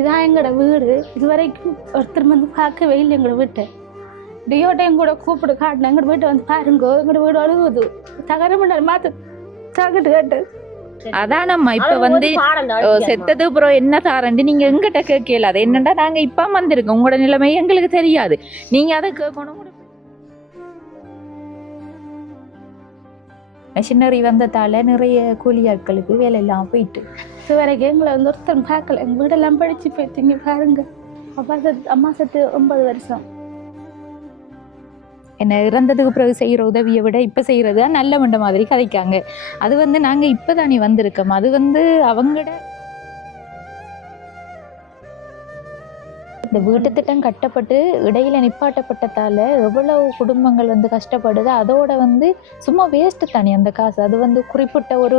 இதான் எங்களோட வீடு. இது வரைக்கும் ஒருத்தர் வந்து பார்க்கவே இல்லை எங்களோட வீட்டை. டியோட்டையும் கூட கூப்பிட்டு காட்டினேன் எங்களோட வீட்டை வந்து பாருங்க எங்களோட வீடு அழுகுது தகரம் பண்ணாரு மாற்று தாக்கிட்டு கேட்டு. அதானம்மா இப்ப வந்து செத்தது அப்புறம் என்ன தாரண்டு? நீங்க எங்கிட்ட கேட்கல. அது என்னடா நாங்க இப்ப வந்திருக்கோம். உங்களோட நிலைமை எங்களுக்கு தெரியாது. நீங்க அதை கேட்கணும். மிஷினரி வந்ததால நிறைய கூலி ஆட்களுக்கு வேலை இல்லாம போயிட்டு. இது வரைக்கும் எங்களை வந்து ஒருத்தர் பார்க்கல எங்கள் வீடெல்லாம் படிச்சு போயிட்டீங்க பாருங்க அப்பா சத்து அம்மா சத்து ஒன்பது வருஷம் என்ன இறந்ததுக்கு பிறகு செய்கிற உதவியை விட இப்போ செய்கிறது தான் நல்ல மண்ட மாதிரி கதைக்காங்க அது வந்து நாங்கள் இப்போ தானே வந்திருக்கோம் அது வந்து அவங்களோட இந்த வீட்டு திட்டம் கட்டப்பட்டு இடையில நிப்பாட்டப்பட்டதால எவ்வளவு குடும்பங்கள் வந்து கஷ்டப்படுது அதோட வந்து சும்மா வேஸ்ட் தானே அந்த காசு. அது வந்து குறிப்பிட்ட ஒரு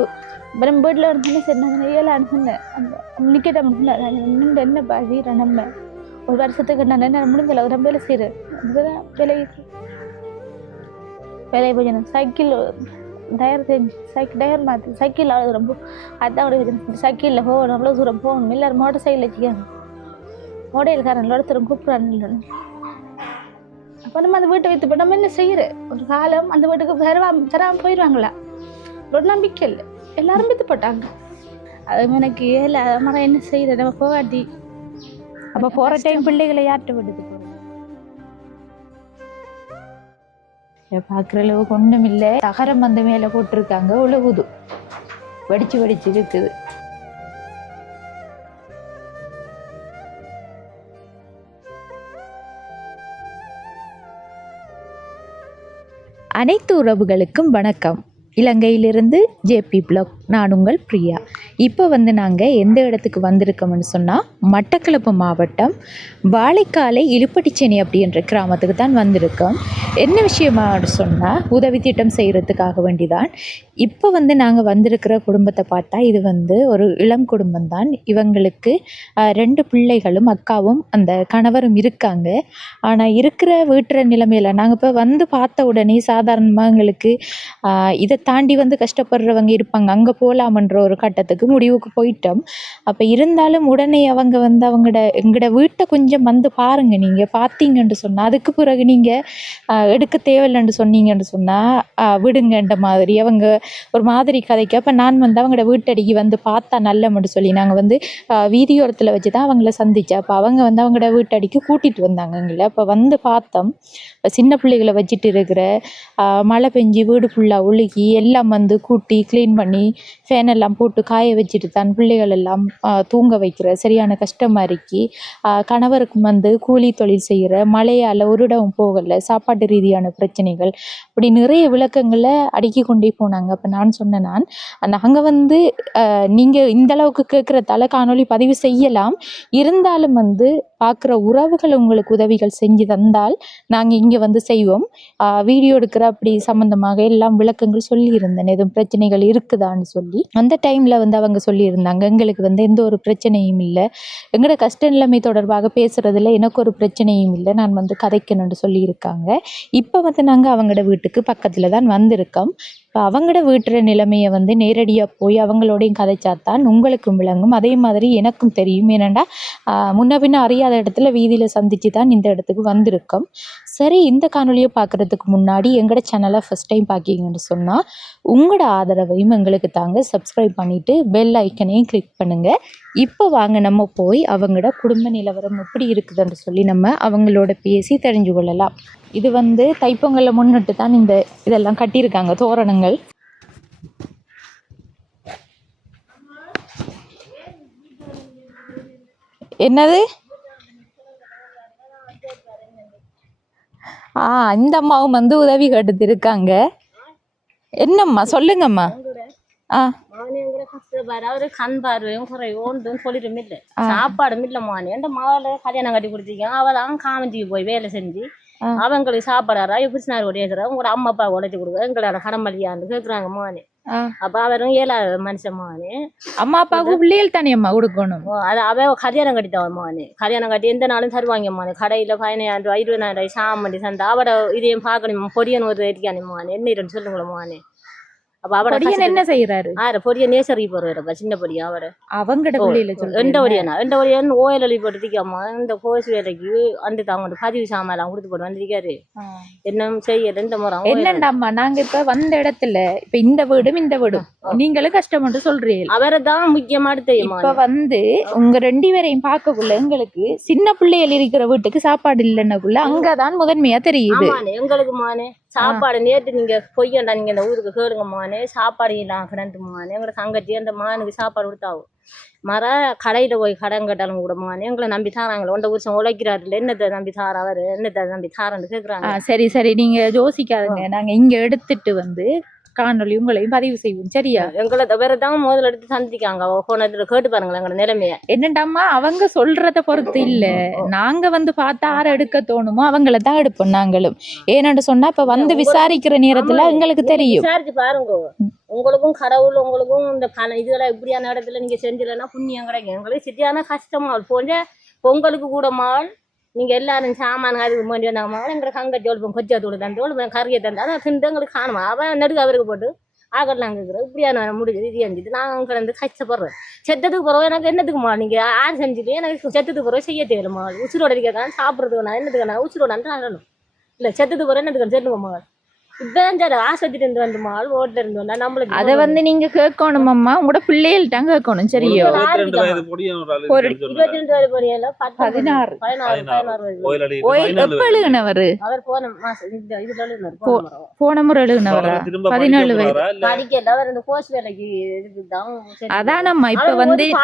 அப்புறம் வீட்டில் இருந்துன்னு சரி நாங்கள் ஏழை அனுப்புனேன் அந்த நிற்கிட்ட முடியல என்ன பாதி நம்ம. ஒரு வருஷத்துக்கு நான் என்ன முடிஞ்சல ஒரு வேலை செய்கிறேன் அதுதான் வேலை. வேலையை போய் சைக்கிள் டயர் செஞ்சு சைக்கிள் டயர் மாற்றி சைக்கிள் ஆகுது ரொம்ப. அதான் ஒரு சைக்கிளில் போகணும் அவ்வளோ தூரம் போகணும். எல்லாரும் மோட்டர் சைக்கிள் வச்சுக்காங்க மோடையில்காரன் ஒருத்தரும் கூப்பிட்றான்னு அப்போ நம்ம அந்த வீட்டை வைத்து நம்ம என்ன செய்கிற ஒரு காலம் அந்த வீட்டுக்கு வரவா தராமல் போயிடுவாங்களா? ஒரு நம்பிக்கை இல்லை. எல்லாரும் வித்து போட்டாங்க. அது எனக்கு ஏல மரம் என்ன செய்யற நம்ம போகாட்டி. அப்ப போற டைம் பிள்ளைகளை யார்கிட்ட விடுது? பார்க்குற அளவுக்கு ஒன்றும் இல்லை தகரம் அந்த மேலே போட்டிருக்காங்க உழுவுது வெடிச்சு வெடிச்சு இருக்குது அனைத்து உறவுகளுக்கும் வணக்கம். இலங்கையிலிருந்து ஜேபி பிளாக். நான் உங்கள் பிரியா. இப்போ வந்து நாங்கள் எந்த இடத்துக்கு வந்திருக்கோம்னு சொன்னால் மட்டக்களப்பு மாவட்டம் வாழைக்காலை இழுப்பட்டிச்சேனி அப்படின்ற கிராமத்துக்கு தான் வந்திருக்கோம். என்ன விஷயமா சொன்னால் உதவி திட்டம் செய்கிறதுக்காக வேண்டிதான். இப்போ வந்து நாங்கள் வந்திருக்கிற குடும்பத்தை பார்த்தா இது வந்து ஒரு இளம் குடும்பம் தான். இவங்களுக்கு ரெண்டு பிள்ளைகளும் அக்காவும் அந்த கணவரும் இருக்காங்க. ஆனால் இருக்கிற வீட்டுற நிலைமையில் நாங்கள் இப்போ வந்து பார்த்த உடனே சாதாரணமாக எங்களுக்கு இதை தாண்டி வந்து கஷ்டப்படுறவங்க இருப்பாங்க. அங்கே போகலாமன்ற ஒரு கட்டத்துக்கு முடிவுக்கு போயிட்டோம். அப்போ இருந்தாலும் உடனே அவங்க வந்து அவங்களோட எங்களோட வீட்டை கொஞ்சம் வந்து பாருங்கள் நீங்கள் பார்த்தீங்கன்னு சொன்னால் அதுக்கு பிறகு நீங்கள் எடுக்க தேவையில்லைன்னு சொன்னீங்கன்னு சொன்னால் விடுங்கன்ற மாதிரி. அவங்க ஒரு மாதிரி கதைக்கு. அப்போ நான் வந்து அவங்களோட வீட்டடிக்கு வந்து பார்த்தா நல்லமன்னு சொல்லி நாங்கள் வந்து வீதியோரத்தில் வச்சு தான் அவங்கள சந்தித்தேன் அப்போ அவங்க வந்து அவங்களோட வீட்டடிக்கு கூட்டிகிட்டு வந்தாங்க எங்களை. அப்போ வந்து பார்த்தோம். இப்போ சின்ன பிள்ளைகளை வச்சுட்டு இருக்கிற மழை பெஞ்சு வீடு ஃபுல்லாக ஒழுகி எல்லாம் வந்து கூட்டி க்ளீன் பண்ணி ஃபேன் எல்லாம் போட்டு காய வச்சுட்டு தான் பிள்ளைகள் எல்லாம் தூங்க வைக்கிற சரியான கஷ்டமாக இருக்கி கணவருக்கும் வந்து கூலி தொழில் செய்கிற மழையால் ஒரு இடம் போகலை சாப்பாட்டு ரீதியான பிரச்சனைகள். இப்படி நிறைய விளக்கங்களை அடுக்கி கொண்டே போனாங்க. அப்போ நான் சொன்னேன் நான் நாங்கள் வந்து நீங்கள் இந்த அளவுக்கு கேட்குறதால காணொலி பதிவு செய்யலாம். இருந்தாலும் வந்து பார்க்குற உறவுகள் உங்களுக்கு உதவிகள் செஞ்சு தந்தால் நாங்கள் இங்கே வந்து செய்வோம். வீடியோ எடுக்கிற அப்படி சம்மந்தமாக எல்லாம் விளக்கங்கள் சொல்லியிருந்தேன். எதுவும் பிரச்சனைகள் இருக்குதான்னு சொல்லி. அந்த டைமில் வந்து அவங்க சொல்லியிருந்தாங்க. எங்களுக்கு வந்து எந்த ஒரு பிரச்சனையும் இல்லை. எங்களோட கஷ்ட நிலைமை தொடர்பாக பேசுகிறதுல எனக்கு ஒரு பிரச்சனையும் இல்லை. நான் வந்து கதைக்கணும்னு சொல்லியிருக்காங்க. இப்போ வந்து நாங்கள் அவங்களோட வீட்டுக்கு பக்கத்தில் தான் வந்திருக்கோம். இப்போ அவங்களோட வீட்டுற நிலைமையை வந்து நேரடியாக போய் அவங்களோடையும் கதைச்சாத்தான் உங்களுக்கும் விளங்கும். அதே மாதிரி எனக்கும் தெரியும். ஏனெண்டா ஆஹ் முன்ன பின்ன அறியாத இடத்துல வீதியில் சந்திச்சு தான் இந்த இடத்துக்கு வந்திருக்கோம். சரி இந்த காணொலியை பார்க்குறதுக்கு முன்னாடி எங்களோட சேனலை ஃபஸ்ட் டைம் பார்க்கிங்கன்னு சொன்னால் உங்களோட ஆதரவையும் எங்களுக்கு தாங்க. சப்ஸ்கிரைப் பண்ணிவிட்டு பெல் ஐக்கனையும் கிளிக் பண்ணுங்கள் இப்போ வாங்க நம்ம போய் அவங்களோட குடும்ப நிலவரம் எப்படி இருக்குதுன்னு சொல்லி நம்ம அவங்களோட பேசி தெரிஞ்சு கொள்ளலாம் இது வந்து தைப்பொங்கலை முன்னிட்டு தான் இந்த இதெல்லாம் கட்டியிருக்காங்க தோரணங்கள். என்னது? ஆ இந்த அம்மாவும் வந்து உதவி கேட்டு இருக்காங்க என்னம்மா சொல்லுங்கம்மா. ஆ. அவரு கண் பார்வையும் குறையும் ஒன்றும் சொல்லிடும் இல்லை. சாப்பாடும் இல்லை மானி. அந்த மகளை கல்யாணம் கட்டி கொடுத்திருக்காங்க அவ தான் காமஞ்சிக்கு போய் வேலை செஞ்சு. அவங்களுக்கு சாப்பாடாரா கிருஷ்ணார் உடையதுரா உங்களோட அம்மா அப்பா உடைச்சு கொடுக்க எங்களோட கடமல்லியான்னு கேட்குறாங்க மானி. அப்ப அவரும் ஏழாவது மனுஷன் மானி அம்மா அப்பாவுக்கு பிள்ளைகள் தானே அம்மா கொடுக்கணும். அது அவ கல்யாணம் கட்டிட்டவன் மானி கல்யாணம் கட்டி எந்த நாளும் தருவாங்க மானி கடையில் பதினாயிரம் ரூபாய் இருபதாயிரம் ரூபாய் சாமண்டி சந்தை அவட இதையும் பார்க்கணும். பொடியன் ஒரு இருக்கானே மானி என்ன சொல்லுங்களேன் மானி அப்ப அவட என்ன செய்யறாரு ஆற பொடிய நேசரி போறவரப்பா சின்ன பொடியா அவட. அவங்கட பிள்ளையில எந்த சொல்றேன் வழியானா எந்த வழியான்னு ஓயில் அழி போட்டுருக்காமா இந்த கோஸ் வேலைக்கு வந்து தாங்க பதிவு சாமான் கொடுத்து போட்டு வந்திருக்காரு. என்ன செய்யல இந்த முறை என்னண்டாம்மா நாங்க இப்ப வந்த இடத்துல இப்ப இந்த வீடும் இந்த வீடும். நீங்களும் கஷ்டப்பட்டு சொல்றீங்க அவரை தான் முக்கியமா தெரியுமா? இப்ப வந்து உங்க ரெண்டு பேரையும் பார்க்கக்குள்ள எங்களுக்கு சின்ன பிள்ளைகள் இருக்கிற வீட்டுக்கு சாப்பாடு இல்லைன்னக்குள்ள அங்கதான் முதன்மையா தெரியுது. எங்களுக்கு மானே. சாப்பாடு நேற்று நீங்க பொய்யண்டா நீங்க இந்த ஊருக்கு கேளுங்க மானே சாப்பாடு இல்லாம கிடந்து மானே எங்களை தங்கச்சி அந்த மானுக்கு சாப்பாடு கொடுத்தாவும் மர கடையில போய் கடன் கேட்டாலும் கூட மானே எங்களை நம்பி தாராங்களே ஒன்ற வருஷம் உழைக்கிறாருல என்னத்தை நம்பி தாரா அவரு என்னத்தை நம்பி தாரன்னு கேக்குறாங்க. ஆ, சரி சரி நீங்க யோசிக்காதுங்க. நாங்க இங்க எடுத்துட்டு வந்து காணொளி உங்களையும் பதிவு செய்வோம். சரியா? எங்களை தவிர தான் முதல்ல எடுத்து சந்திக்காங்க போனதுல கேட்டு பாருங்களேன் எங்களோட நிலைமைய. என்னண்டாம்மா? அவங்க சொல்றத பொறுத்து இல்ல. நாங்க வந்து பார்த்தா ஆற எடுக்க தோணுமோ அவங்கள தான் எடுப்போம் நாங்களும். ஏன்னு சொன்னா இப்ப வந்து விசாரிக்கிற நேரத்துல எங்களுக்கு தெரியும். விசாரிச்சு பாருங்க. உங்களுக்கும் கடவுள் உங்களுக்கும் இந்த பணம் இதெல்லாம் இப்படியான இடத்துல நீங்க செஞ்சிடலன்னா புண்ணியம் கிடைக்கும். எங்களுக்கு சரியான கஷ்டமா போன்ற பொங்கலுக்கு கூட மால் நீங்க எல்லாரும் சாமான் அதுக்கு வேண்டி வந்தாங்கம்மா எங்களுக்கு அங்க ஜோல்பம் கொச்சா தூள் தந்து கறியை தந்து அதான் திண்டு எங்களுக்கு காணுமா? அவன் நடுக்கு அவருக்கு போட்டு ஆகலாம் கேட்குறோம் இப்படியான முடிஞ்சது இது செஞ்சுட்டு நான் கிடந்து கஷ்டப்படுறேன். செத்ததுக்கு பிறகு எனக்கு என்னத்துக்கு நீங்கள் நீங்க யார் செஞ்சுட்டு எனக்கு செத்ததுக்கு பிறகு செய்ய தெரியல உசுரோட இருக்கான் சாப்பிட்றதுக்கு நான் என்னத்துக்கு நான் உசுரோட ஆடணும் இல்லை செத்ததுக்கு பிறகு என்னத்துக்கு செல்லுங்க அத வந்து நீங்க கேட்கணும் அம்மா. உங்களோட பிள்ளைகள்ட்ட கேட்கணும் சரியோ? ஒரு இருபத்தி ரெண்டு வயது பொரியல பதினாறு. எப்ப. எழுகினவரு அவர் போன போன முறை. எழுகினவரா? படிக்க வயது. அதானம்மா இப்ப வந்து தான்.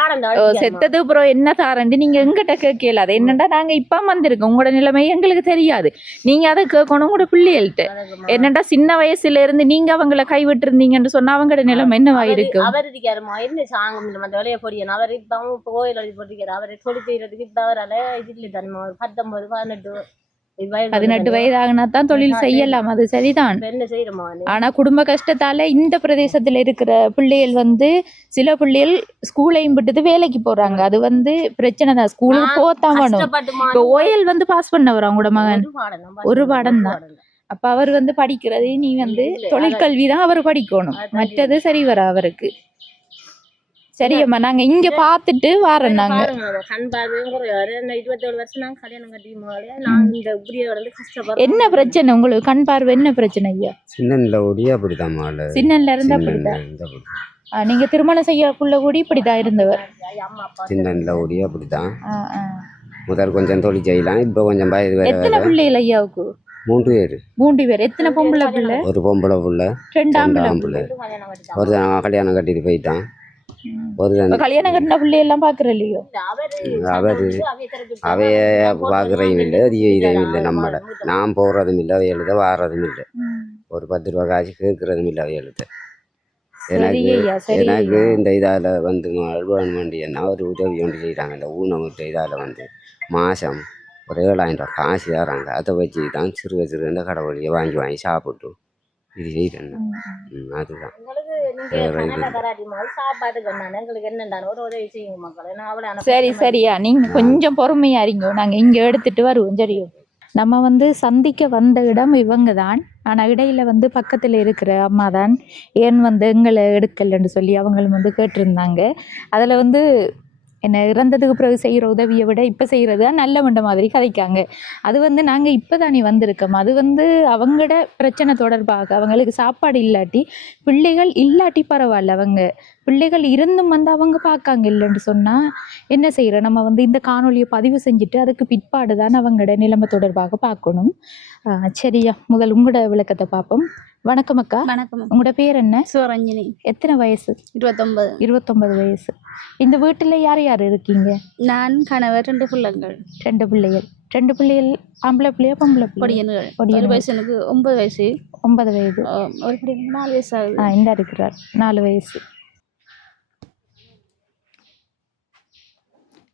செத்தது அப்புறம் என்ன தாரண்டு நீங்க எங்கிட்ட கேட்கல. அது என்னடா நாங்க இப்ப வந்திருக்கோம். உங்களோட நிலைமை எங்களுக்கு தெரியாது. நீங்க அதை கேட்கணும் உங்களோட பிள்ளைகள்ட்ட. அதுக்கு என்னடா சின்ன வயசுல இருந்து நீங்க அவங்கள கைவிட்டு இருந்தீங்கன்னு சொன்னா அவங்களோட நிலைமை என்னவா இருக்கும்? அவர் இருக்காருமா என்ன சாங்கம் அந்த வேலையை பொடியன் அவர் இப்ப இப்ப கோயில் எழுதி போட்டிருக்காரு. அவரை சொல்லி செய்யறதுக்கு இப்ப அவரால இது இல்லை தன்மா ஒரு பத்தொன்பது பதினெட்டு பதினெட்டு தானே. வயது ஆகினா தான் தொழில் செய்யலாம். அது சரிதான். ஆனா குடும்ப கஷ்டத்தால இந்த பிரதேசத்துல இருக்கிற பிள்ளைகள் வந்து சில பிள்ளைகள் ஸ்கூலையும் விட்டுட்டு வேலைக்கு போறாங்க. அது வந்து பிரச்சனை தான். ஸ்கூலுக்கு போத்தான் வேணும். ஓயல் வந்து பாஸ் பண்ணவர் அவங்களோட மகன். ஒரு பாடம் தான். அப்ப அவர் வந்து படிக்கிறது நீ வந்து தொழிற்கல்வி தான் அவர் படிக்கணும். மற்றது சரி வர அவருக்கு. சரியம்மா நாங்க இங்க பார்த்துட்டு வாரோம் நாங்க. என்ன பிரச்சனை உங்களுக்கு? கண் பார்வை என்ன பிரச்சனை ஐயா? சின்னன்ல ஒடியா அப்படிதான் சின்னன்ல இருந்து அப்படிதான். நீங்க திருமணம் செய்யக்குள்ள கூட இப்படிதான் இருந்தவர். அம்மா சின்னன்ல ஒடியா அப்படிதான். முதல் கொஞ்சம் தொழில் செய்யலாம் இப்போ கொஞ்சம் எத்தனை பிள்ளைகள் ஐயாவுக்கு? மூன்று பேர். மூன்று பேர். எத்தனை பொம்பளை பிள்ளை? ஒரு பொம்பளை புள்ள ரெண்டு ஆம்பளை ஒரு கல்யாணம் கட்டிட்டு போயிட்டான். ஒரு கல்யாணம் கட்டின பிள்ளை எல்லாம் பாக்குற இல்லையோ அவரு அவைய பார்க்குறையும் இல்லை இதையும் இல்லை நம்மளை. நான் போகிறதும் இல்லை அவை எழுத வாரதும் இல்லை. ஒரு பத்து ரூபா காசு கேட்குறதும் இல்லை அவை எழுத. எனக்கு எனக்கு. இந்த இதால் வந்து கவர்மெண்ட் என்ன ஒரு உதவி ஒன்று செய்கிறாங்க இந்த ஊனமுற்ற இதால் வந்து. மாதம் ஒரு ஏழாயிரம் ரூபா காசு தராங்க அதை வச்சு தான் சிறுக சிறுக கடவுளையை வாங்கி வாங்கி சாப்பிட்டு இது ம், அதுதான் சரி சரியா நீங்க கொஞ்சம் பொறுமையா இருங்க நாங்க இங்க எடுத்துட்டு வருவோம் சரியோ நம்ம வந்து சந்திக்க வந்த இடம் இவங்க தான் ஆனா இடையில வந்து பக்கத்துல இருக்கிற அம்மா தான் ஏன் வந்து எங்களை எடுக்கலன்னு சொல்லி அவங்களும் வந்து கேட்டிருந்தாங்க அதுல வந்து என்ன இறந்ததுக்கு பிறகு செய்கிற உதவியை விட இப்போ செய்கிறது தான் நல்ல மண்ட மாதிரி கதைக்காங்க. அது வந்து நாங்கள் இப்போ தானே வந்திருக்கோம். அது வந்து அவங்களோட பிரச்சனை தொடர்பாக அவங்களுக்கு சாப்பாடு இல்லாட்டி பிள்ளைகள் இல்லாட்டி பரவாயில்ல அவங்க. பிள்ளைகள் இருந்தும் வந்து அவங்க பார்க்காங்க இல்லைன்னு சொன்னால் என்ன செய்கிற நம்ம வந்து இந்த காணொலியை பதிவு செஞ்சுட்டு அதுக்கு பிற்பாடு தான் அவங்களோட நிலைமை தொடர்பாக பார்க்கணும். சரியா. முதல் உங்களோட விளக்கத்தை பார்ப்போம். வணக்கம் அக்கா. வணக்கம் உங்களோட பேர் என்ன? சிவரஞ்சனி. எத்தனை வயசு? இருபத்தொன்பது. இருபத்தொன்பது வயசு. இந்த வீட்டில் யார் யார் இருக்கீங்க? நான் கணவர் ரெண்டு பிள்ளைங்கள் ரெண்டு பிள்ளைகள். ரெண்டு பிள்ளைகள் ஆம்பளை பிள்ளையா பொம்பளை பொடியன்கள். ஒரு பொடியன்கள். வயசு எனக்கு ஒன்பது வயசு. ஒன்பது வயது. ஒரு பொடியனுக்கு நாலு வயசு ஆகுது. ஆ இந்த இருக்கிறார். நாலு வயசு.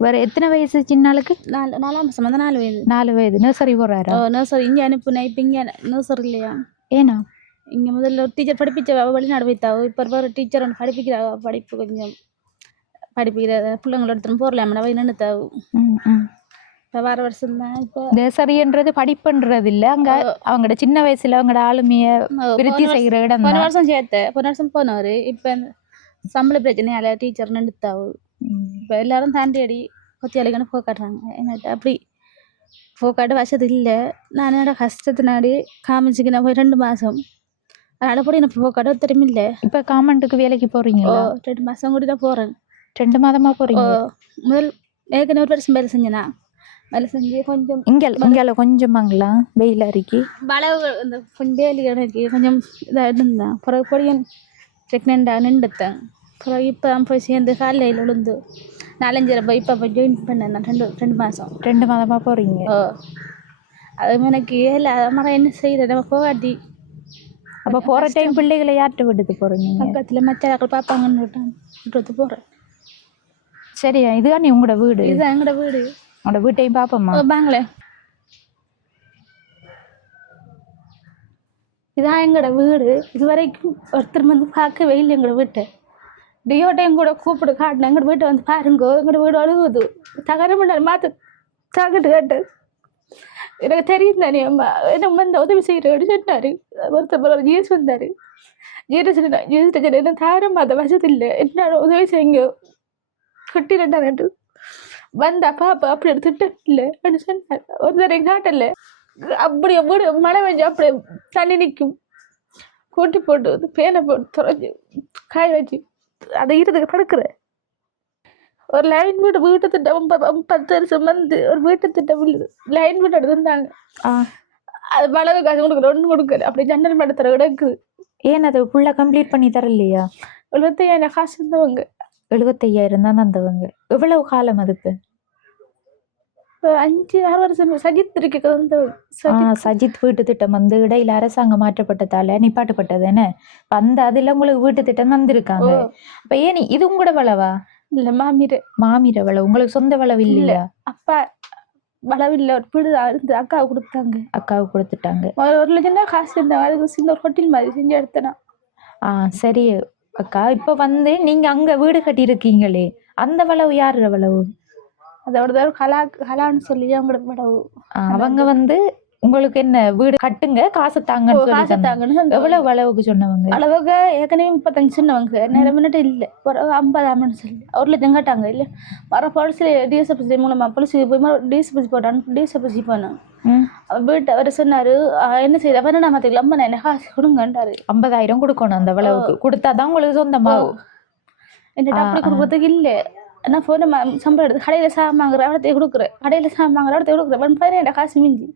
வேற எத்தனை வயசு சின்னாளுக்கு நாலு நாலாம் மாசம் வந்து நாலு வயது. நாலு வயது. நர்சரி போறாரா? நர்சரி இங்கே அனுப்புனேன் இப்போ இங்கே நர்சரி இல்லையா? ஏனா? இங்கே முதல்ல ஒரு டீச்சர் படிப்பிச்ச வெளிநாடு வைத்தாவோ இப்போ வேறு டீச்சர் ஒன்று படிப்பிக்கிறா படிப்பு கொஞ்சம் படிப்பிக்கிற பிள்ளைங்கள எடுத்துன்னு போகலாமே அவை நின்றுத்தாவு இப்போ வர வருஷம் தான் இப்போ. நர்சரின்றது படிப்புன்றது இல்ல. அங்க அவங்களோட சின்ன வயசுல அவங்களோட ஆளுமைய விருத்தி செய்யற இடம் போன வருஷம் சேர்த்தேன் போன வருஷம் போனவர். இப்போ சம்பள பிரச்சனையால டீச்சர் நின்றுத்தாவு இப்போ எல்லாரும் தாண்டி அடி கொத்தியாளிக்கணும் போ காட்டுறாங்க என்னட்ட அப்படி போ காட்ட வசதி இல்லை. நான் என்னோட கஷ்டத்தினாடி காமிச்சுக்கு நான் போய் ரெண்டு மாதம் அதனால் போய் எனக்கு போ காட்ட திரும்பி இல்லை இப்ப காமெண்ட்டுக்கு வேலைக்கு ஓ போறீங்களா ரெண்டு மாதம் கூட நான் போகிறேன் ரெண்டு மாதமா போறீங்க? முதல் ஏற்கனவே ஒரு வருஷம் வேலை செஞ்சேனா? வேலை செஞ்சு கொஞ்சம் இங்க இங்கால கொஞ்சமாங்களா வெயில் அறிக்கி வளவு இந்த வேலி எனக்கு கொஞ்சம் இதாக இருந்தேன் பிறகு பொடியன் ப்ரெக்னெண்ட்டாக நின்றுத்தேன் பிறகு இப்போ தான் போய் சேர்ந்து காலையில் விழுந்து நாலஞ்சரை போய் இப்போ போய் ஜாயின் பண்ணேன் நான் ரெண்டு ரெண்டு மாதம் ரெண்டு மாதமா போறீங்க? ஓ அது எனக்கு ஏழை அது மாதிரி என்ன செய்யறது? நம்ம போகாட்டி. அப்ப போற டைம் பிள்ளைகளை யார்கிட்ட விட்டுட்டு போறீங்க? நீங்க? பக்கத்தில் மச்சாக்கள் பார்ப்பாங்கன்னு விட்டு போகிறேன் சரியா? இதுதான் நீ உங்களோட வீடு. இதுதான் எங்களோட வீடு. உங்களோட வீட்டையும் பாப்போமா? ஓ பாங்களே இதான் எங்களோட வீடு. இது வரைக்கும் ஒருத்தர் வந்து பார்க்கவே இல்லை எங்களோட வீட்டை. டியோ டைம் கூட கூப்பிடு காட்டினேன் எங்களோட வீட்டை வந்து பாருங்கோ எங்களோட வீடு அழுகுது. தகர மண்டல் மாற்ற தாக்கிட்டு கேட்டு. எனக்கு தெரியும் தானே அம்மா என்ன வந்து உதவி செய்கிறேன்னு சொன்னார். ஒருத்தர் ஒரு ஜீஸ் வந்தார். ஜீரஸ் ஜீஸ் என்ன தாரம் அதை வசதி இல்லை என்ன உதவி செய்யுங்க. கட்டி ரெண்டாண்டு வந்த பாப்பா அப்படி ஒரு திட்டம் இல்லை அப்படின்னு சொன்னார். ஒரு தடவை காட்டல அப்படியே வீடு மழை பெஞ்சு அப்படியே தண்ணி நிற்கும் கூட்டி போட்டு பேனை போட்டு துறைஞ்சி காய வச்சு அதை ஈரத்துக்கு படுக்கிறேன். ஒரு லைன் வீடு வீட்டு திட்டம் பத்து வருஷம் வந்து ஒரு வீட்டு திட்டம் லைன் வீடு எடுத்து இருந்தாங்க ஆ. அது மழை காசு கொடுக்குற ஒன்றும் கொடுக்கல. அப்படி ஜன்னல் மடத்துற கிடக்குது ஏன் அதை ஃபுல்லா கம்ப்ளீட் பண்ணி தரலையா? எழுபத்தையாயிரம் காசு இருந்தவங்க. எழுபத்தையாயிரம் தான் தந்தவங்க. எவ்வளவு காலம் அது இப்ப ஒரு அஞ்சு ஆறு வருஷம். சஜித் இருக்க ஆ, சஜித். வீட்டு திட்டம் வந்து இடையில அரசாங்கம் மாற்றப்பட்டதால நிப்பாட்டப்பட்டது என்ன அந்த அதுல உங்களுக்கு வீட்டு திட்டம் தந்திருக்காங்க. ஓ. அப்ப ஏன் இது உங்களோட வளவா? இல்லை மாமியார் மாமிர வளவு. உங்களுக்கு சொந்த வளவு இல்லையா? அப்பா வளவில்லை ஒரு வீடு இருந்து அக்காவை கொடுத்தாங்க. அக்காவுக்கு கொடுத்துட்டாங்க. ஒரு ஒரு லட்சம் தான் காசு இருந்தாங்க அதுக்கு சின்ன ஒரு ஹோட்டல் மாதிரி செஞ்சு எடுத்தேனா. ஆ சரி. அக்கா இப்ப வந்து நீங்க அங்க வீடு கட்டி இருக்கீங்களே அந்த வளவு யாரு வளவு? அதோட கலா கலான்னு சொல்லி அவங்களோட ஆ, அவங்க வந்து உங்களுக்கு என்ன வீடு கட்டுங்க காசு தாங்கன்னு சொல்லி காசு. தாங்கன்னு. எவ்வளவு வளவுக்கு சொன்னவங்க? அளவுக்கு ஏற்கனவே முப்பத்தஞ்சு சொன்னவங்க. நேரம் மினிட்டு இல்லை. ஒரு ஐம்பதாமன்னு சொல்லி ஒரு லட்சம் கேட்டாங்க. இல்லை வர பாலிசி டிஎஸ்எஃப்சி மூலமாக பாலிசி போய் டிஎஸ்எஃப்சி போட்டான்னு டிஎஸ்எஃப்சி. அவர் வீட்டை அவர் சொன்னார் என்ன செய்த? அவர் நான் மாற்றிக்கலாம் அம்மா நான் என்ன காசு கொடுங்கன்றாரு. ஐம்பதாயிரம் கொடுக்கணும் அந்த வளவுக்கு கொடுத்தாதான் உங்களுக்கு சொந்தமாகும். என்னட்ட ஆ, அப்படி. கொடுக்கறதுக்கு இல்லை. நான் ஃபோனை சம்பளம் எடுத்து கடையில் சாமாங்கிற அவடத்தை கொடுக்குறேன். கடையில் சாமாங்கிற அவடத்தை கொடுக்குறேன். பதினேழு காசு மிஞ்சி.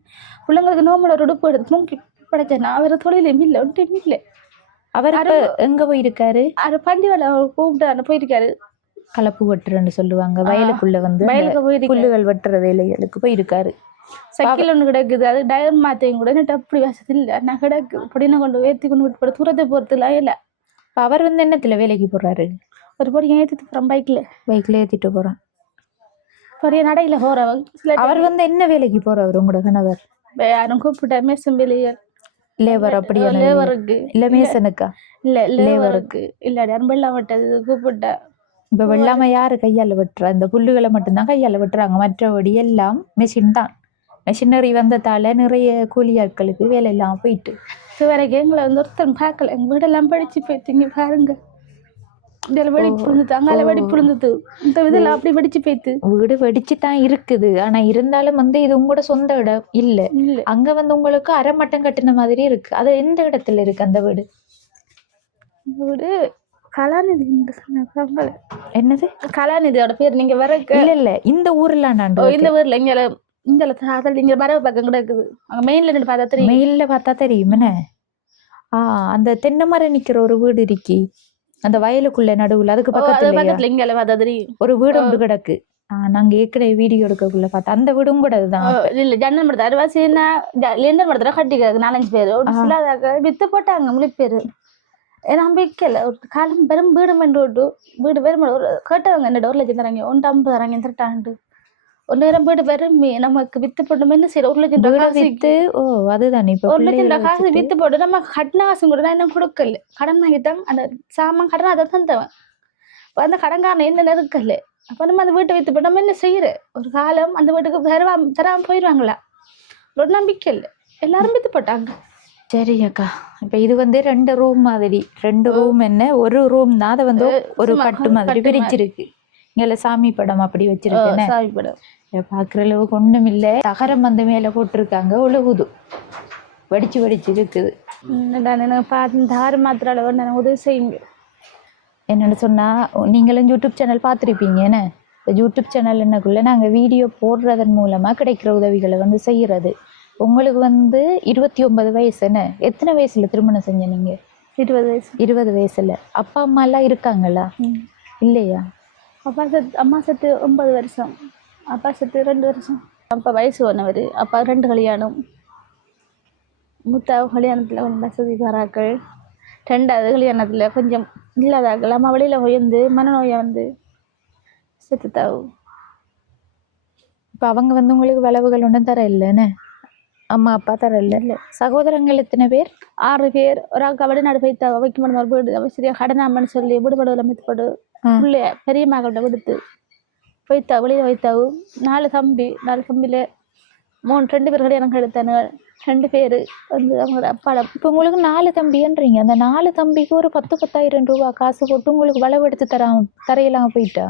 பிள்ளைங்களுக்கு நோம்பல ஒரு உடுப்பு எடுத்து மூங்கி படைச்சேன். நான் வேறு தொழிலும் இல்லை ஒன்றும் இல்லை. அவர் எங்க போயிருக்காரு? அது பண்டி வேலை அவர் கூப்பிட்டு போயிருக்காரு. கலப்பு வெட்டுறன்னு சொல்லுவாங்க. வயலுக்குள்ள வந்து வயலுக்கு போயிருக்காரு. புல்லுகள் வெட்டுற வேலைகளுக்கு போயிருக்காரு. சைக்கிள் ஒன்று கிடக்குது. அது டயர் மாத்தையும் கூட என்னட்டு அப்படி வசதி இல்லை. நான் கிடக்கு. அப்படின்னு கொண்டு ஏற்றி கொண்டு விட்டு தூரத்தை போகிறதுலாம் இல்லை. அவர் வந்து என்னத்துல வேலைக்கு போறாரு? ஒரு படி ஏற்றி போகிறேன் பைக்கில் பைக்ல ஏத்திட்டு போறான் பெரிய நடையில் போகிறவங்க சில அவர் வந்து என்ன வேலைக்கு போறவர் உங்களோட கணவர்? யாரும் கூப்பிட்டா மேசம் வெளியே லேபர் அப்படியா லேபருக்கு இல்ல மேசனுக்கா இல்லை லேபருக்கு இல்லை யாரும் வெள்ளம் விட்டது கூப்பிட்டா. இப்ப வெள்ளாம யாரு கையால வெட்டுறா? இந்த புல்லுகளை மட்டும்தான் கையால வெட்டுறாங்க. மற்றபடி எல்லாம் மெஷின் தான். மெஷினரி வந்ததால நிறைய கூலி ஆட்களுக்கு வேலை இல்லாம போயிட்டு. இது வரைக்கும் எங்களை வந்து ஒருத்தன் பார்க்கல. எங்கள் வீடெல்லாம் படிச்சு போயிட்டு பாருங்க. இதில் வெடி புழுந்தது அங்கால வெடி புழுந்தது இந்த இதில் அப்படி வெடிச்சு போயிட்டு வீடு வெடிச்சு தான் இருக்குது. ஆனா இருந்தாலும் வந்து இது உங்களோட சொந்த இடம். இல்ல. அங்க வந்து உங்களுக்கு அரை மட்டம் கட்டின மாதிரி இருக்கு. அது எந்த இடத்துல இருக்கு அந்த வீடு? வீடு கலாநிதி என்னது? கலாநிதியோட பேர் நீங்க வர இல்ல இல்ல. இந்த ஊர்ல நான் இந்த ஊர்ல இங்க இந்த சாதல் இங்க வரவு பக்கம் கூட இருக்குது. அங்க மெயின்ல நின்று பார்த்தா தெரியும். மெயில்ல பார்த்தா தெரியும் என்ன ஆ அந்த தென்னை மரம் நிக்கிற ஒரு வீடு இருக்கி. அந்த வயலுக்குள்ள நடுவுல அதுக்கு பக்கத்துல பக்கத்துல இங்க ஒரு வீடு ஒன்று கிடக்கு. நாங்க ஏற்கனவே வீடியோ எடுக்கக்குள்ள பார்த்தா அந்த வீடும் கூட அதுதான் இல்ல ஜன்னல் மரத்தை அருவாசின்னா லெண்டர் மரத்துல கட்டிக்கிறாங்க நாலஞ்சு பேர். ஒரு. சிலதாக வித்து போட்டாங்க முழு பேர். விற்கல ஒரு காலம் பெரும் வீடு மண்டு வீடு வெறும் ஒரு கேட்டவங்க என்ன ஒரு லட்சம் தராங்க ஒன்று ஐம்பது தராங்க திரட்டாண்டு ஒரு நேரம் வீடு வெறும் நமக்கு வித்து போட்டு என்ன செய்யற ஒரு லட்சம் காசு வித்து ஓ அதுதானே. இப்ப ஒரு லட்சம் காசு வித்து போட்டு நம்ம கட்டின காசு கூட இன்னும் கொடுக்கல. கடன் வாங்கிட்டாங்க அந்த சாமான் கடன் அதை தந்தவன் அப்ப அந்த கடன்காரன் என்ன இருக்கல அப்போ நம்ம அந்த வீட்டை வைத்து நம்ம என்ன செய்யற? ஒரு காலம் அந்த வீட்டுக்கு தரவா தராமல் போயிடுவாங்களா? ஒரு நம்பிக்கை இல்லை. எல்லாரும் வித்து போட்டாங்க. சரி அக்கா. இப்போ இது வந்து ரெண்டு ரூம் மாதிரி. ரெண்டு ரூம் என்ன? ஒரு ரூம் தான். அதை வந்து ஒரு கட்டு மாதிரி. பிரிச்சிருக்கு இங்கே சாமி படம் அப்படி வச்சிருக்கேன்? சாமி படம். பார்க்குற அளவுக்கு ஒன்றும் இல்லை தகரம் வந்து மேலே போட்டிருக்காங்க. ஒழுகுது. வெடிச்சு வெடிச்சு இருக்குது. பார்த்து மாத்திர அளவு உதவி செய்யுங்க. என்னென்னு சொன்னால் நீங்களும் யூடியூப் சேனல் பார்த்துருப்பீங்க என்ன? இப்போ யூடியூப் சேனல் என்னக்குள்ளே நாங்கள் வீடியோ போடுறதன் மூலமாக கிடைக்கிற உதவிகளை வந்து செய்கிறது உங்களுக்கு வந்து இருபத்தி ஒன்பது வயசு என்ன? எத்தனை வயசில் திருமணம் செஞ்ச நீங்கள் இருபது வயசு. இருபது வயசில். அப்பா அம்மாலாம் இருக்காங்களா? இல்லையா? அப்பா சத்து அம்மா சத்து ஒன்பது வருஷம். அப்பா சத்து ரெண்டு வருஷம். அப்பா வயசு ஒன்றவர் அப்பா ரெண்டு கல்யாணம். மூத்த கல்யாணத்தில் கொஞ்சம் வசதிக்காராக்கள். ரெண்டாவது கல்யாணத்தில் கொஞ்சம் இல்லாதாக்கள். அம்மா வெளியில் உயர்ந்து மனநோயை வந்து செத்துத்தாவு இப்போ அவங்க வந்து உங்களுக்கு விளவுகள் ஒன்றும் தர இல்லைன்னு? அம்மா அப்பா தர இல்லை? சகோதரங்கள் எத்தனை பேர்? ஆறு பேர். ஒரு ஆள் கபடி நாடு போய்த்தா வைக்க முடியும் ஒரு வீடு. அவ சரியா கடனாமன்னு சொல்லி விடுபடுவில் மித்துப்படு. பிள்ளைய பெரிய மகள்கிட்ட கொடுத்து போய்த்தா வெளியில் வைத்தாவு நாலு தம்பி நாலு தம்பியில் மூணு ரெண்டு பேர் கல்யாணம் கெடுத்தானுங்க ரெண்டு பேர் வந்து அவங்களோட அப்பாட இப்போ உங்களுக்கு நாலு தம்பின்றீங்க அந்த நாலு தம்பிக்கு ஒரு பத்து பத்தாயிரம் ரூபா காசு போட்டு உங்களுக்கு வளவெடுத்து எடுத்து தராம தரையிலாம போயிட்டா?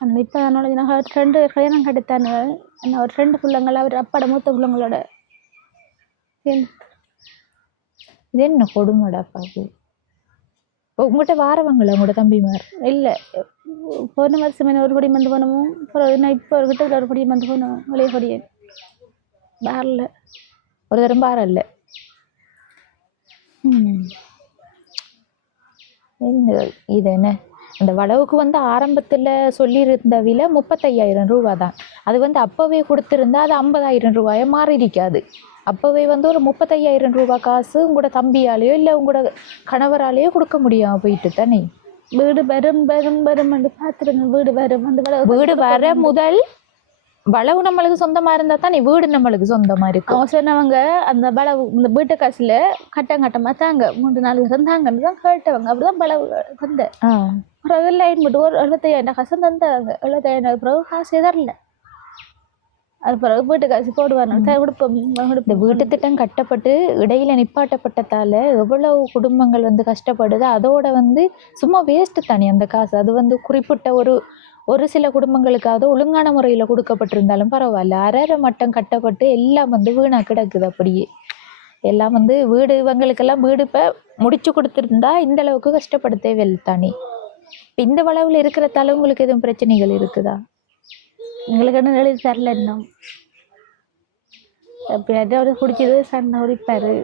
அந்த இப்போ அதனால நாங்கள் ரெண்டு கல்யாணம் கெடுத்தானுங்க என்ன ஒரு ரெண்டு பிள்ளைங்கள அவர் அப்பாட மூத்த பிள்ளைங்களோட இது என்ன கொடுமைடா பாப்பு உங்கள்கிட்ட வாரவங்களா? உங்களோட தம்பிமார்? இல்லை. போன வருஷம் என்ன ஒரு படி வந்து போனோமோ? அப்புறம் இப்போ ஒரு கிட்ட ஒரு படி வந்து போனோம் விளைய படியே வேறல ஒரு தரம் பாரம் இல்லை இது என்ன? அந்த வளவுக்கு வந்து ஆரம்பத்தில் சொல்லியிருந்த விலை முப்பத்தையாயிரம் ரூபா தான் அது வந்து அப்போவே கொடுத்துருந்தா அது ஐம்பதாயிரம் ரூபாயை மாறி இருக்காது அப்போவே வந்து ஒரு முப்பத்தையாயிரம் ரூபாய் காசு உங்களோட தம்பியாலேயோ இல்லை உங்களோட கணவராலேயோ கொடுக்க முடியாம போயிட்டு தானே? வீடு வரும் வரும் வரும் வந்து பார்த்துருங்க வீடு வரும் வளவு வீடு வர முதல் வளவு நம்மளுக்கு சொந்தமா இருந்தா தானே? வீடு நம்மளுக்கு சொந்தமா இருக்கும் அவங்க சொன்னவங்க அந்த வளவு இந்த வீட்டு காசுல கட்டம் கட்டமா தாங்க. மூன்று நாலு இருந்தாங்கன்னு தான் கேட்டவங்க. அப்படிதான் வளவு வந்த ஆ. பிறகு லைன் மட்டும் ஒரு எழுபத்தையாயிரம் காசு தந்தாங்க. எழுபத்தையாயிரம் பிறகு காசு தரல. அது பிறகு வீட்டு காசு போடுவாங்க கொடுப்போம் இந்த வீட்டு திட்டம் கட்டப்பட்டு இடையில நிப்பாட்டப்பட்டதால எவ்வளவு குடும்பங்கள் வந்து கஷ்டப்படுது அதோட வந்து சும்மா வேஸ்ட் தானே அந்த காசு. அது வந்து குறிப்பிட்ட ஒரு ஒரு சில குடும்பங்களுக்காவது ஒழுங்கான முறையில் கொடுக்கப்பட்டிருந்தாலும் பரவாயில்ல. அரை அரை மட்டம் கட்டப்பட்டு எல்லாம் வந்து வீணாக கிடக்குது அப்படியே. எல்லாம் வந்து வீடு இவங்களுக்கெல்லாம் வீடு இப்போ முடிச்சு கொடுத்துருந்தா இந்த அளவுக்கு கஷ்டப்பட தேவையில்லை தானே. இந்த வளவில் இருக்கிறதால உங்களுக்கு எதுவும் பிரச்சனைகள் இருக்குதா? எங்களுக்கு என்ன எழுதி தரல இன்னும். எப்பயாவது அவர் குடிச்சது சண்டை உரிப்பாரு.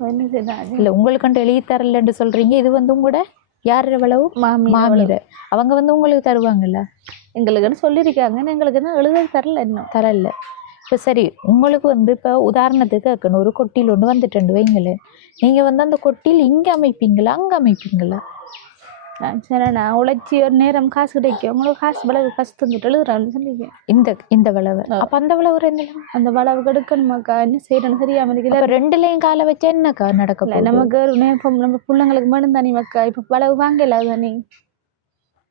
என்ன செய்யணும் இல்லை உங்களுக்குன்ட்டு எழுதி தரலன்னு சொல்றீங்க. இது வந்து உங்களோட யார் எவ்வளவு மாமி மாமியார். அவங்க வந்து உங்களுக்கு தருவாங்கல்ல? எங்களுக்குன்னு சொல்லியிருக்காங்க எங்களுக்கு என்ன எழுத தரல இன்னும். தரல. இப்போ சரி உங்களுக்கு வந்து இப்போ உதாரணத்துக்கு கேட்கணும் ஒரு கொட்டில் ஒன்று வந்துட்டு வைங்களேன். நீங்கள் வந்து அந்த கொட்டில் இங்கே அமைப்பீங்களா? அங்கே அமைப்பீங்களா? நான் சரி நான் உழைச்சி ஒரு நேரம் காசு கிடைக்கும். உங்களுக்கு காசு வளவு காசு தந்துட்டு எழுதுறான்னு சொல்லியிருக்கேன் இந்த இந்த விளவு. அப்போ அந்த விளவு ரெண்டு அந்த வளவு கெடுக்கணுமாக்கா? என்ன செய்யணும்னு தெரியாம இருக்கல இப்போ ரெண்டுலேயும் காலை வச்சா என்னக்கா நடக்க இல்ல போகுது? நமக்கு நேரம் நம்ம பிள்ளைங்களுக்கு மட்டும் தானே மக்கா? இப்போ வளவு வாங்கல தானே?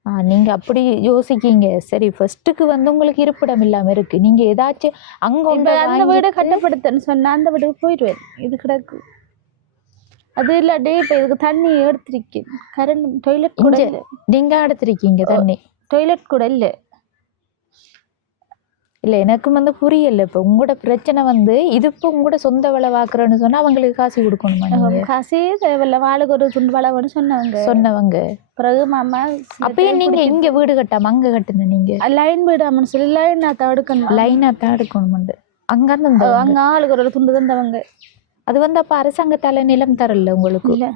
ஆ நீங்கள் அப்படி யோசிக்கீங்க. சரி ஃபர்ஸ்ட்டுக்கு வந்து உங்களுக்கு இருப்பிடம் இல்லாமல் இருக்கு. நீங்கள் ஏதாச்சும் அங்கே அந்த வீடு கட்டப்படுத்தன்னு சொன்னா அந்த வீட்டுக்கு போயிடுவேன். இது கிடக்கு. அது இல்லாட்டி இப்போ இதுக்கு தண்ணி எடுத்திருக்கேன். கரண்ட் டொய்லெட் கூட. இல்லை. நீங்கள் எடுத்திருக்கீங்க தண்ணி. டொய்லெட் கூட இல்லை. இல்லை எனக்கும் வந்து புரியல இப்போ. உங்களோட பிரச்சனை வந்து இது இப்போ உங்களோட சொந்த விளவாக்குறேன்னு சொன்னால் அவங்களுக்கு காசு கொடுக்கணுமா நீங்கள் காசே தேவையில்ல. வாளுக்கு ஒரு துண்டு வளவுன்னு சொன்னவங்க. சொன்னவங்க. பிறகு மாமா அப்பயே நீங்க இங்க வீடு கட்டாம அங்க கட்டுன நீங்க? லைன் வீடாமன்னு சொல்லி லைன் நான் எடுக்கணும். லைனா தான் எடுக்கணும்ண்டு அங்க இருந்து இந்த அங்க ஆளுக்கு ஒரு துண்டு தந்தவங்க. அது வந்து அப்ப அரசாங்கத்தால நிலம் தரல உங்களுக்கு? இல்ல.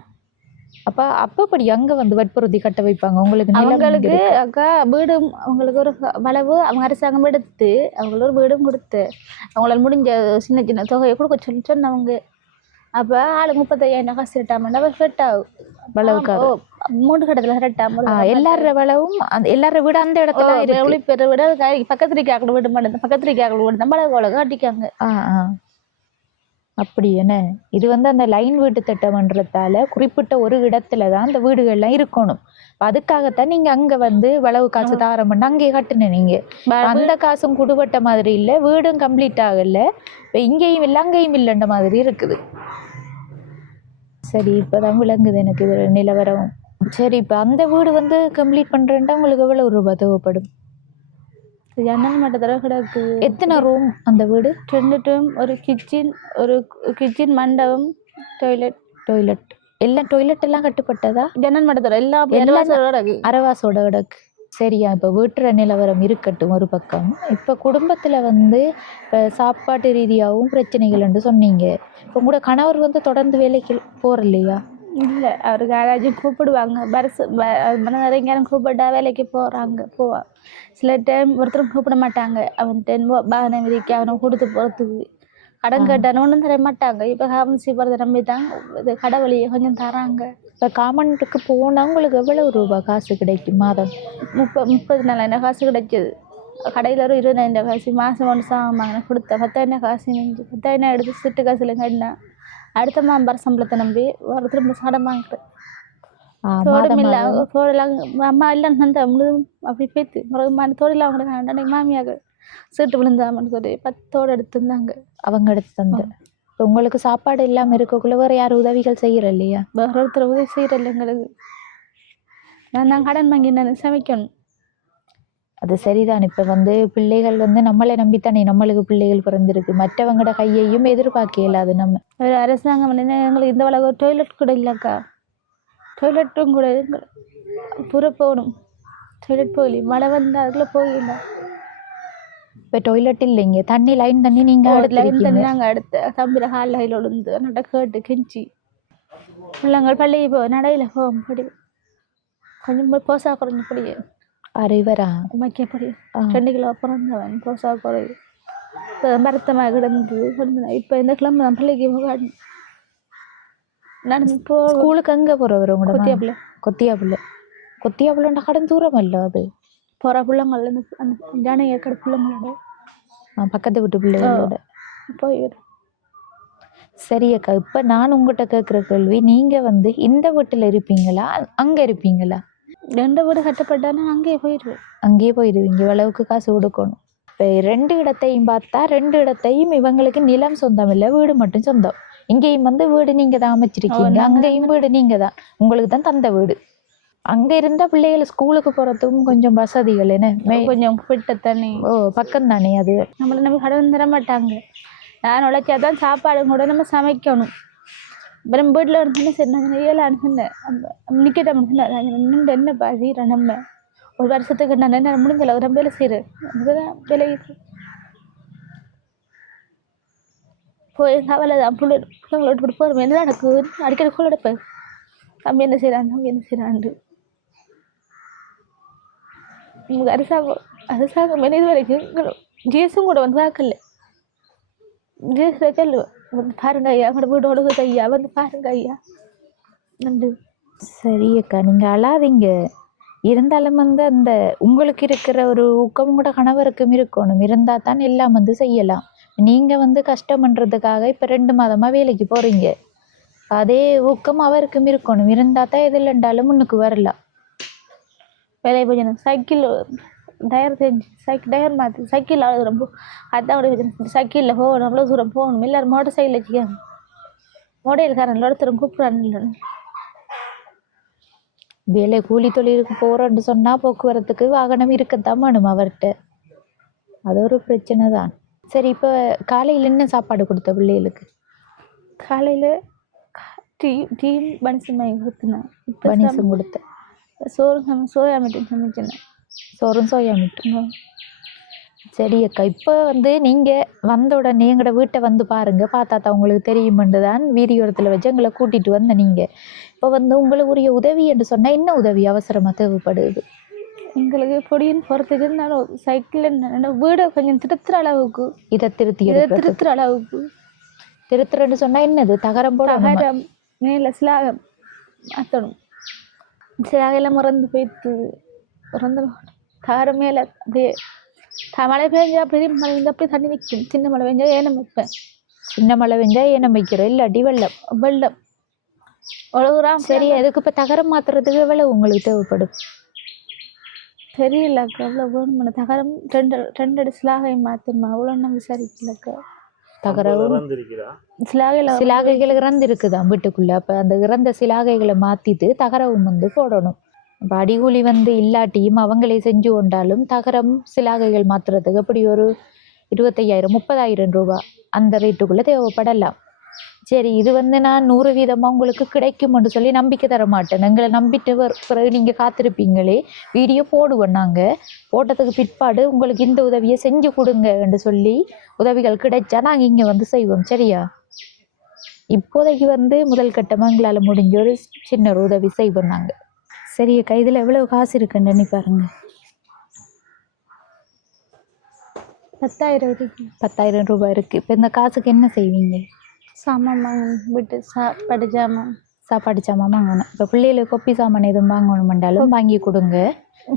அப்ப அப்பப்படி அங்க வந்து வற்புறுத்தி கட்ட வைப்பாங்க? உங்களுக்கு அவங்களுக்கு. அக்கா வீடும் அவங்களுக்கு ஒரு வளவு அவங்க அரசாங்கம் எடுத்து அவங்களுக்கு ஒரு வீடும் கொடுத்து அவங்களால முடிஞ்ச சின்ன சின்ன தொகையை கொடுக்க சொல்லி சொன்னவங்க. அப்போ ஆளு முப்பத்தையாயிரம் காசு ரெட்டாமண்டா அவர் ரெட் ஆகும். வளவுக்காக. மூணு கட்டத்தில் ரெட்டாம எல்லார வளவும் அந்த எல்லார வீடு அந்த இடத்துல இருக்கு. ஒளிப்பெற விட பக்கத்திரிக்காக்கள் வீடு மட்டும் பக்கத்திரிக்காக்கள் வீடு தான் பழக காட்டிக்காங்க ஆ, ஆ. அப்படி என்ன? இது வந்து அந்த லைன் வீட்டு திட்டம்ன்றதால குறிப்பிட்ட ஒரு இடத்துல தான் அந்த வீடுகள்லாம் இருக்கணும். அதுக்காகத்தான் நீங்க அங்க வந்து வளவு காசு தாரம் பண்ண அங்கேயே கட்டுன நீங்க. அந்த காசும் குடுபட்ட மாதிரி இல்ல வீடும் கம்ப்ளீட் ஆகல. இப்ப இங்கேயும் இல்லை அங்கேயும் இல்லைன்ற மாதிரி இருக்குது. சரி இப்பதான் விளங்குது எனக்கு இது நிலவரம். சரி இப்ப அந்த வீடு வந்து கம்ப்ளீட் பண்றேன்டா உங்களுக்கு எவ்வளவு ரூபாய் தேவைப்படும்? ஜன்னல் மட்டும் தடவை கிடக்கு. எத்தனை ரூம் அந்த வீடு? ரெண்டு டூம் ஒரு கிச்சன் ஒரு கிச்சன் மண்டபம் டாய்லெட் டாய்லெட் எல்லாம் டாய்லெட் எல்லாம் கட்டுப்பட்டதா? ஜன்னல் மட்டும் எல்லாம் அரவாசோட கிடக்கு. சரியா இப்போ வீட்டுற நிலவரம் இருக்கட்டும் ஒரு பக்கம். இப்போ குடும்பத்தில் வந்து இப்போ சாப்பாட்டு ரீதியாகவும் பிரச்சனைகள்னு சொன்னீங்க. இப்போ உங்களோட கணவர் வந்து தொடர்ந்து வேலைக்கு போகிற இல்லையா இல்லை அவருக்கு யாராச்சும் கூப்பிடுவாங்க. பரிசு மனநறைஞரும் கூப்பிட்டா வேலைக்கு போகிறாங்க போவா. சில டைம் ஒருத்தரும் கூப்பிட மாட்டாங்க. அவன் டென் பானை விதிக்க அவனை கொடுத்து போகிறதுக்கு கடன் கேட்டானு ஒன்றும் தர மாட்டாங்க. இப்போ காமசி போகிறத நம்பி தான் இது கடவுளியை கொஞ்சம் தராங்க. இப்போ காமன்ட்டுக்கு போனால் உங்களுக்கு எவ்வளவு ரூபாய் காசு கிடைக்கும் மாதம்? முப்ப முப்பது நாலாயிரம் காசு கிடைச்சது கடையில் ஒரு இருபதாயிரம் காசு மாதம் ஒன்று சாமான் கொடுத்தேன் பத்தாயிரம் காசு நெஞ்சு பத்தாயிரம் எடுத்து சிட்டு காசுல கட்டினேன் அடுத்த மாம்பர சம்பளத்தை நம்பி ஒரு திரும்ப சடம் வாங்குறேன் ஆ, தோடும் மாதம் இல்லை மாதம். தோடெல்லாம் அம்மா இல்லைன்னு தந்த முழுதும் அப்படி பேத்து. மறுபடியும் தோடில் அவங்க அன்னைக்கு மாமியாக சீட்டு விழுந்தாமன்னு சொல்லி பத்து தோடு எடுத்துருந்தாங்க அவங்க எடுத்து தந்து. உங்களுக்கு சாப்பாடு இல்லாமல் இருக்கக்குள்ள வேறு யார் உதவிகள் செய்கிற இல்லையா வேற ஒருத்தர் உதவி செய்கிறல்ல எங்களுக்கு. நான் தான் கடன் வாங்கி நான் சமைக்கணும். அது சரிதான். இப்போ வந்து பிள்ளைகள் வந்து நம்மளை நம்பித்தானே நம்மளுக்கு பிள்ளைகள் பிறந்திருக்கு. மற்றவங்களோட கையையும் எதிர்பார்க்க இயலாது நம்ம. ஒரு அரசாங்கம் வந்து எங்களுக்கு இந்த வளவு டாய்லெட் கூட இல்லைக்கா. டாய்லெட்டும் கூட புற போகணும். டாய்லெட் போகல மழை வந்தால் அதுக்குள்ளே போகல இப்போ டாய்லெட் இல்லைங்க. தண்ணி லைன் தண்ணி நீங்கள் லைன் தண்ணி நாங்கள் அடுத்த. தம்பிர ஹாலில் கையில் விழுந்து நட கேட்டு கெஞ்சி பிள்ளைங்கள் பள்ளிக்கு போ நடையில் போகும் படி கொஞ்சம் போய் போசா குறைஞ்ச படி ஆ. ரெண்டு கிலோ பிறந்தவன் போசா குறை இப்போ மரத்தமாக கிடந்தது இப்போ இந்த கிளம்பு தான் பள்ளிக்கு நடந்து போ ஸ்கூலுக்கு எங்கே போகிறவர் உங்களோட குத்தியாப்புல. கொத்தியாப்புல. கொத்தியாப்புலண்டா கடன் தூரம் இல்லை அது? போகிற பிள்ளைங்கள் அந்த அந்த ஜானகி கடை பிள்ளைங்களோட. பக்கத்து வீட்டு பிள்ளைகளோட. போய் சரி அக்கா இப்போ நான் உங்கள்கிட்ட கேட்குற கேள்வி நீங்கள் வந்து இந்த வீட்டில் இருப்பீங்களா? அங்கே இருப்பீங்களா? ரெண்டு வீடு கட்டப்பட்டானா அங்கேயே போயிடுவேன். அங்கேயே போயிடுவீங்க இவ்வளவுக்கு காசு கொடுக்கணும். இப்போ ரெண்டு இடத்தையும் பார்த்தா ரெண்டு இடத்தையும் இவங்களுக்கு நிலம் சொந்தம் இல்லை வீடு மட்டும் சொந்தம். இங்கேயும் வந்து வீடு நீங்கள் தான் அமைச்சிருக்கீங்க அங்கேயும் வீடு நீங்கள் தான். உங்களுக்கு தான் தந்த வீடு. அங்கே இருந்தால் பிள்ளைகள் ஸ்கூலுக்கு போகிறதுக்கும் கொஞ்சம் வசதிகள் என்ன? கொஞ்சம் விட்ட தண்ணி ஓ பக்கம் தானே அது? நம்மளை நம்பி கடன் தர மாட்டாங்க. நான் உழைச்சாதான் சாப்பாடு கூட நம்ம சமைக்கணும். அப்புறம் வீட்டில் இருந்தோன்னே சரி நான் இயலான்னு சொன்னேன் நிக்கிட்ட நிற்கிட்ட சொன்னேன் நாங்கள் என்ன செய்கிறேன் நம்ம ஒரு வருஷத்துக்கு நான் என்ன முடிஞ்ச அளவு நான் வேலை செய்கிறேன் அதுதான் வேலை போய் கவலை தான் பிள்ளை பிள்ளைங்களோட போட்டு போகிறோம் என்ன எனக்கு அடிக்கடி கூட எடுப்பேன் தம்பி என்ன செய்கிறான் தம்பி என்ன செய்கிறான்ட்டு உங்களுக்கு அரசாங்கம் அரசாங்கம் என்ன இது வரைக்கும் ஜிஎஸும் கூட வந்து பார்க்கல ஜேசு கேள்வி வந்து பாருங்க ஐயா உங்களோட வீடு ஒழுகுது ஐயா வந்து பாருங்க ஐயா நன்றி சரி அக்கா நீங்கள் அழாதீங்க இருந்தாலும் வந்து அந்த உங்களுக்கு இருக்கிற ஒரு ஊக்கம் கூட கணவருக்கும் இருக்கணும் இருந்தால் தான் எல்லாம் வந்து செய்யலாம் நீங்கள் வந்து கஷ்டம்ன்றதுக்காக இப்போ ரெண்டு மாதமாக வேலைக்கு போகிறீங்க அதே ஊக்கம் அவருக்கும் இருக்கணும் இருந்தால் தான் எதில் இருந்தாலும் முன்னுக்கு வரலாம் வேலையை போய் சைக்கிள் டயர் தெரிஞ்சு சைக்கிள் டயர் மாற்றி சைக்கிள் அழுது ரொம்ப அதான் கூட சைக்கிளில் போகணும் அவ்வளோ தூரம் போகணும். எல்லாரும் மோட்டர் சைக்கிள் வச்சுக்காங்க மோடையில்காரன் ஒருத்தரும் கூப்பிட்றான்னு வேலை கூலி தொழிலுக்கு போகிறோன்னு சொன்னால் போக்குவரத்துக்கு வாகனம் இருக்கத்தான் வேணும் அவர்கிட்ட. அது ஒரு பிரச்சனை தான். சரி இப்போ காலையில் என்ன சாப்பாடு கொடுத்த பிள்ளைகளுக்கு? காலையில் டீ டீ பனிசம் கொடுத்தேன். இப்போ பனிசம் கொடுத்த. சோறு சம சோயா மீட்டிங் சமைச்சேன். சோறும் சோயா மீட்டும் சரி அக்கா. இப்போ வந்து நீங்கள் வந்த உடனே எங்களோட வீட்டை வந்து பாருங்க. பார்த்தா தான் உங்களுக்கு தெரியுமென்று தான் வீடியோரத்தில் வச்சு எங்களை கூட்டிகிட்டு வந்த நீங்கள் இப்போ வந்து உங்களுக்கு உரிய உதவி என்று சொன்னால் என்ன உதவி அவசரமாக தேவைப்படுது? எங்களுக்கு பொடியின் போகிறதுக்கு நான் சைக்கிளில் வீடை கொஞ்சம் திருத்துற அளவுக்கு. இதை திருத்தி இதை திருத்துற அளவுக்கு. திருத்துறன்னு சொன்னால் என்னது? தகரம் போட தகரம் மேலே சிலாகம் மாற்றணும் சிலாகையில் மறந்து போயிட்டு மறந்து தகரம் மேலே அப்படியே மழை பெஞ்சா பெரிய மழை பெஞ்சா அப்படியே தண்ணி நிற்கும் சின்ன மழை பெஞ்சா ஏனம் வைப்பேன் சின்ன மழை பெஞ்சா ஏனம் வைக்கிறோம் இல்லாட்டி வெள்ளம் வெள்ளம் உழவுறான் சரி அதுக்கு இப்போ தகரம் மாத்துறதுக்கு எவ்வளவு உங்களுக்கு தேவைப்படும் தெரியலக்கா அவ்வளோ வேணுமென தகரம் ரெண்டு ரெண்டு அடி சிலாகை மாற்றணுமா அவ்வளோ நான் விசாரிக்கலக்கா தகரம் சிலாகையில் சிலாகைகள் இறந்து இருக்குதாம் வீட்டுக்குள்ள அப்போ அந்த இறந்த சிலாகைகளை மாத்திட்டு தகரவும் வந்து போடணும் அடிகூலி வந்து இல்லாட்டியும் அவங்களே செஞ்சு கொண்டாலும் தகரம் சிலாகைகள் மாத்துறதுக்கு அப்படி ஒரு இருபத்தையாயிரம் முப்பதாயிரம் ரூபா அந்த ரேட்டுக்குள்ளே தேவைப்படலாம். சரி இது வந்து நான் நூறு வீதமாக உங்களுக்கு கிடைக்கும்னு சொல்லி நம்பிக்கை தர மாட்டேன். எங்களை நம்பிட்டு பிறகு நீங்கள் காத்திருப்பீங்களே வீடியோ போடுவோம் நாங்கள் போட்டதுக்கு பிற்பாடு உங்களுக்கு இந்த உதவியை செஞ்சு கொடுங்க என்று சொல்லி உதவிகள் கிடைச்சா நாங்கள் இங்கே வந்து செய்வோம். சரியா? இப்போதைக்கு வந்து முதல் கட்டமாக எங்களால் முடிஞ்ச ஒரு சின்ன ஒரு உதவி செய்வோம் நாங்கள் சரி கைதில் எவ்வளோ காசு இருக்குன்னு எண்ணி பாருங்க. பத்தாயிரம் இருக்கு. பத்தாயிரம் ரூபாய் இருக்குது இப்போ இந்த காசுக்கு என்ன செய்வீங்க? சாமான் வாங்கணும் வீட்டு சாப்பாடு ஜாமான் சாப்பாடு சாமான் வாங்கணும். இப்போ பிள்ளைகளுக்கு கொப்பி சாமான் எதுவும் வாங்கணுமெண்டாலும் வாங்கி கொடுங்க.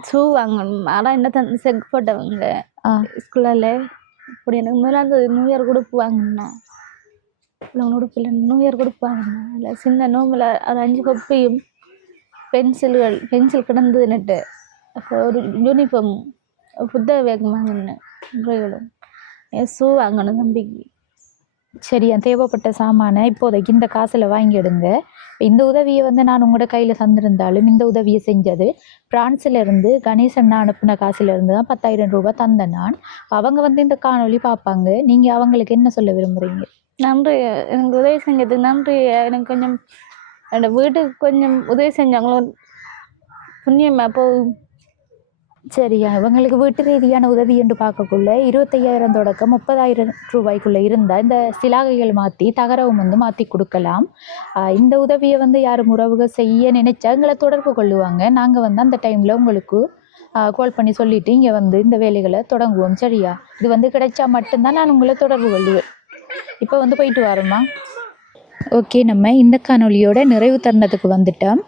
ஷூ வாங்கணும். ஆனால் என்ன தந்து செக் போட்டவங்க. ஸ்கூலில் இப்படி எனக்கு முதலாவது நியூ இயர் கொடுப்பு பிள்ளைங்க உடுப்பு இல்லை நியூ இயர் கொடுப்பு வாங்கினோம் அதில் சின்ன நோம்பில் ஒரு அஞ்சு கொப்பியும் பென்சில்கள் பென்சில் கிடந்ததுன்னுட்டு நட்டு ஒரு யூனிஃபார்ம் புத்தக வேகம் வாங்கினேன் முறைகளும். ஷூ வாங்கணும் தம்பிக்கு சரியா தேவைப்பட்ட சாமானை இப்போதைக்கு இந்த காசில் வாங்கிடுங்க. இந்த உதவியை வந்து நான் உங்களோட கையில் தந்திருந்தாலும் இந்த உதவியை செஞ்சது பிரான்ஸ்ல இருந்து கணேசன் அனுப்பின காசுலேருந்து தான் பத்தாயிரம் ரூபாய் தந்தேன் நான். அவங்க வந்து இந்த காணொலி பார்ப்பாங்க. நீங்கள் அவங்களுக்கு என்ன சொல்ல விரும்புகிறீங்க நன்றி. எனக்கு உதவி செஞ்சது நன்றி. எனக்கு கொஞ்சம் என்னோட வீட்டுக்கு கொஞ்சம் உதவி செஞ்சாங்களோ? புண்ணியம் அப்போ சரியா இவங்களுக்கு வீட்டு ரீதியான உதவி என்று பார்க்கக்குள்ள இருபத்தையாயிரம் தொடக்கம் முப்பதாயிரம் ரூபாய்க்குள்ளே இருந்தால் இந்த சிலாகைகள் மாற்றி தகரவும் வந்து மாற்றி கொடுக்கலாம். இந்த உதவியை வந்து யாரும் உறவுகள் செய்ய நினைச்சா எங்களை தொடர்பு கொள்ளுவாங்க. நாங்கள் வந்து அந்த டைமில் உங்களுக்கு கால் பண்ணி சொல்லிவிட்டு இங்கே வந்து இந்த வேலைகளை தொடங்குவோம். சரியா? இது வந்து கிடைச்சா மட்டும்தான் நான் உங்களை தொடர்பு கொள்ளுவேன். இப்போ வந்து போயிட்டு வரோமா ஓகே நம்ம இந்த காணொலியோட நிறைவு தருணத்துக்கு வந்துட்டோம்.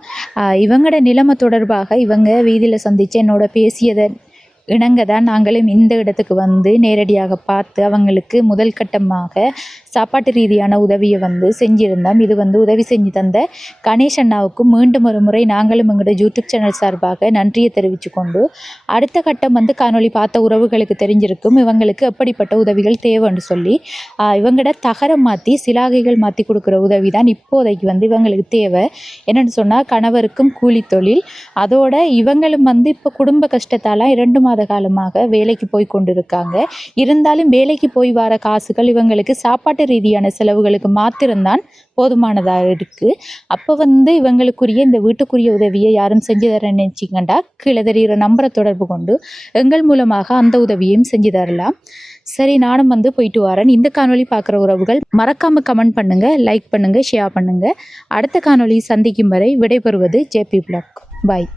இவங்களோட நிலைமை தொடர்பாக இவங்க வீதியில் சந்தித்து என்னோட பேசியதை இணங்க தான் நாங்களும் இந்த இடத்துக்கு வந்து நேரடியாக பார்த்து அவங்களுக்கு முதல் கட்டமாக சாப்பாட்டு ரீதியான உதவியை வந்து செஞ்சிருந்தோம். இது வந்து உதவி செஞ்சு தந்த கணேஷ் அண்ணாவுக்கும் மீண்டும் ஒரு முறை நாங்களும் எங்களோட யூடியூப் சேனல் சார்பாக நன்றியை தெரிவித்து கொண்டு அடுத்த கட்டம் வந்து காணொலி பார்த்த உறவுகளுக்கு தெரிஞ்சிருக்கும் இவங்களுக்கு எப்படிப்பட்ட உதவிகள் தேவைன்னு சொல்லி இவங்களோட தகரம் மாற்றி சிலாகைகள் மாற்றி கொடுக்குற உதவி தான் இப்போதைக்கு வந்து இவங்களுக்கு தேவை. என்னென்னு சொன்னால் கணவருக்கும் கூலி தொழில். அதோட இவங்களும் வந்து இப்போ குடும்ப கஷ்டத்தால் இரண்டு மாத காலமாக வேலைக்கு போய் கொண்டிருக்காங்க. இருந்தாலும் வேலைக்கு போய் வர காசுகள் இவங்களுக்கு சாப்பாட்டு ரீதியான செலவுகளுக்கு மாத்திரம்தான் போதுமானதாக இருக்குது அப்போ வந்து இவங்களுக்குரிய இந்த வீட்டுக்குரிய உதவியை யாரும் செஞ்சு தர நினச்சிங்கண்டா கீழே தெரிகிற நம்பரை தொடர்பு கொண்டு எங்கள் மூலமாக அந்த உதவியையும் செஞ்சு தரலாம். சரி நானும் வந்து போயிட்டு வரேன். இந்த காணொலி பார்க்குற உறவுகள் மறக்காமல் கமெண்ட் பண்ணுங்கள் லைக் பண்ணுங்கள் ஷேர் பண்ணுங்கள் அடுத்த காணொலி சந்திக்கும் வரை விடைபெறுவது ஜேபி பிளாக். பாய்